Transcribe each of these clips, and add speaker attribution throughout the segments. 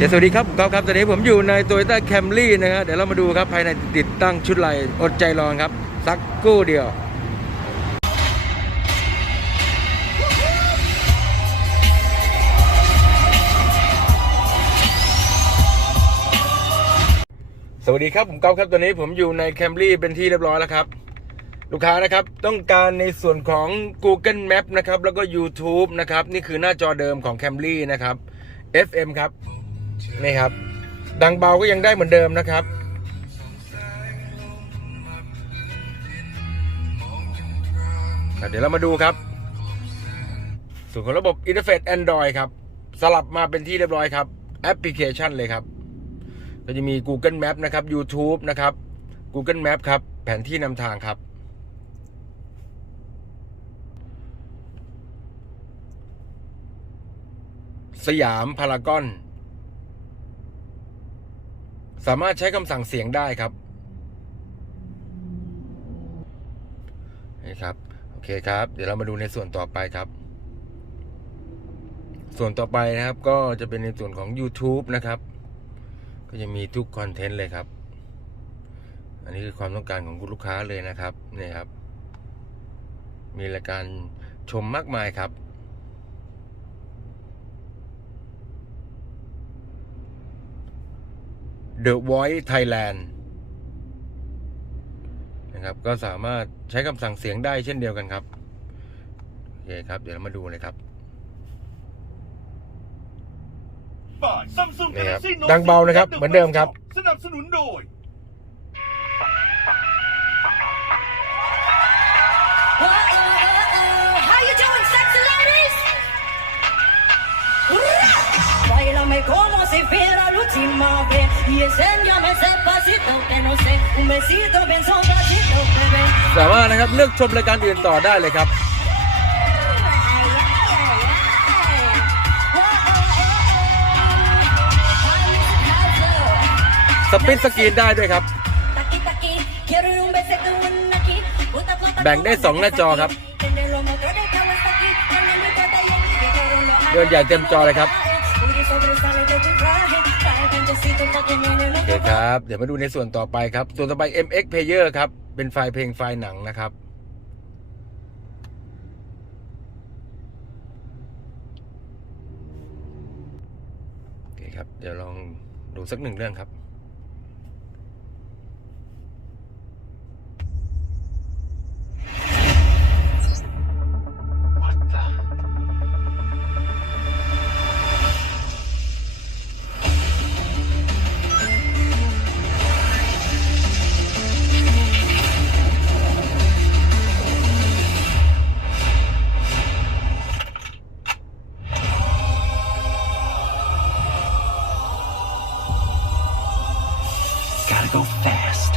Speaker 1: เดี๋ยวสวัสดีครับผมก๊อฟครับ ตอนนี้ผมอยู่ใน Toyota Camry นะครับเดี๋ยวเรามาดูครับ ภายในติดตั้งชุดไลน์อดใจรอครับ สักครู่เดียวสวัสดีครับผมก๊อฟครับตอนนี้ผมอยู่ใน Camry เป็นที่เรียบร้อยแล้วครับ ลูกค้านะครับต้องการในส่วนของ Google Map นะครับ แล้วก็ YouTube นะครับ นี่คือหน้าจอเดิมของ Camry นะครับ FM ครับ นี่ครับ ดังเบาก็ยังได้เหมือนเดิมนะครับ เดี๋ยวเรามาดูครับ ส่วนของระบบอินเทอร์เฟซ Android ครับ สลับมาเป็นที่เรียบร้อยครับ แอปพลิเคชันเลยครับ ก็จะมี Google Map นะครับ YouTube นะครับ Google Map ครับ แผนที่นำทางครับสยามพารากอน สามารถใช้คำสั่งเสียงได้ครับนี่ครับ โอเคครับ เดี๋ยวเรามาดูในส่วนต่อไปครับ ส่วนต่อไปนะครับ ก็จะเป็นในส่วนของ YouTube นะครับ ก็จะมีทุกคอนเทนต์เลยครับ อันนี้คือความต้องการของคุณลูกค้าเลยนะครับนี่ครับ มีรายการชมมากมายครับ The Voice Thailand นะครับ ก็สามารถใช้คำสั่งเสียงได้เช่นเดียวกันครับ โอเคครับ เดี๋ยวเรามาดูเลยครับ
Speaker 2: บ่ายซัมซุง
Speaker 1: นี่ครับ
Speaker 2: Galaxy Note
Speaker 1: ดังเบานะครับ
Speaker 2: 10
Speaker 1: เหมือนเดิมครับ
Speaker 2: สนับสนุนโดย
Speaker 3: Oh, oh, oh, sé como si fuera la última vez. Y ese día me sé pasito que no sé, un besito bien sobradito, bebé.
Speaker 1: สามารถนะครับเลือกชมรายการอื่นต่อได้เลยครับ สปินสกรีนได้ด้วยครับ แบ่งได้สองหน้าจอครับ เดินใหญ่เต็มจอเลยครับ โอเคครับ เดี๋ยวมาดูในส่วนต่อไปครับ ส่วนต่อไป MX Player ครับ เป็นไฟล์เพลงไฟล์หนังนะครับ โอเคครับ เดี๋ยวลองดูสักหนึ่งเรื่องครับ
Speaker 2: Gotta go fast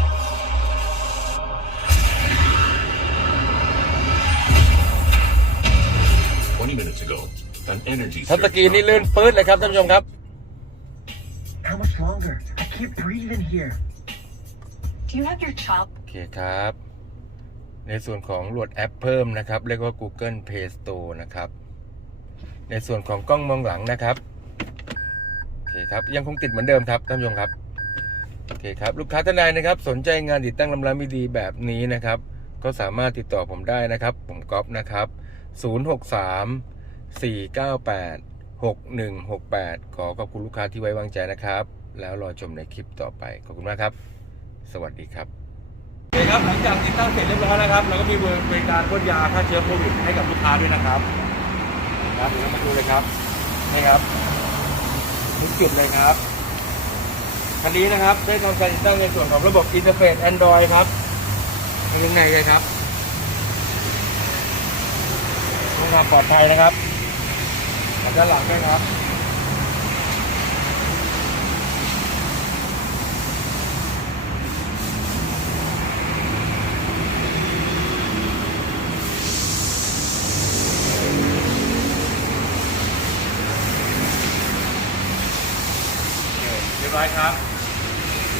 Speaker 2: 20 minutes ago an energy
Speaker 1: ทัชสกรีนนี่ลื่นปื๊ดเลยครับท่านผู้ชมครับ
Speaker 4: How much longer? I can't breathe in here.
Speaker 3: Do you have your chop?
Speaker 1: โอเคครับ ในส่วนของโหลดแอปเพิ่มนะครับ เรียกว่า Google Play Store นะครับ ในส่วนของกล้องมองหลังนะครับ โอเคครับ ยังคงติดเหมือนเดิมครับท่านผู้ชมครับ โอเคครับลูกค้าท่านใดนะครับ สนใจงานติดตั้งลำลามิดีแบบนี้นะครับ ก็สามารถติดต่อผมได้นะครับ ผมก๊อฟนะครับ 063 498 6168 ขอขอบคุณลูกค้าที่ไว้วางใจนะครับ แล้วรอชมในคลิปต่อไปขอบคุณมากครับ สวัสดีครับโอเคครับหลังจากติดตั้งเสร็จเรียบร้อยแล้วครับเราก็มีบริการพ่นยาฆ่าเชื้อโควิดให้กับลูกค้าด้วยนะครับครับเดี๋ยวเรามาดูเลยครับนี่ครับทุกจุดเลยครับ คันนี้นะครับได้ทำการติดตั้งในส่วนของระบบอินเทอร์เฟซ Android ครับดูข้างไงกันครับต้องความปลอดภัยนะครับด้านหลังด้วยครับเรียบร้อยครับ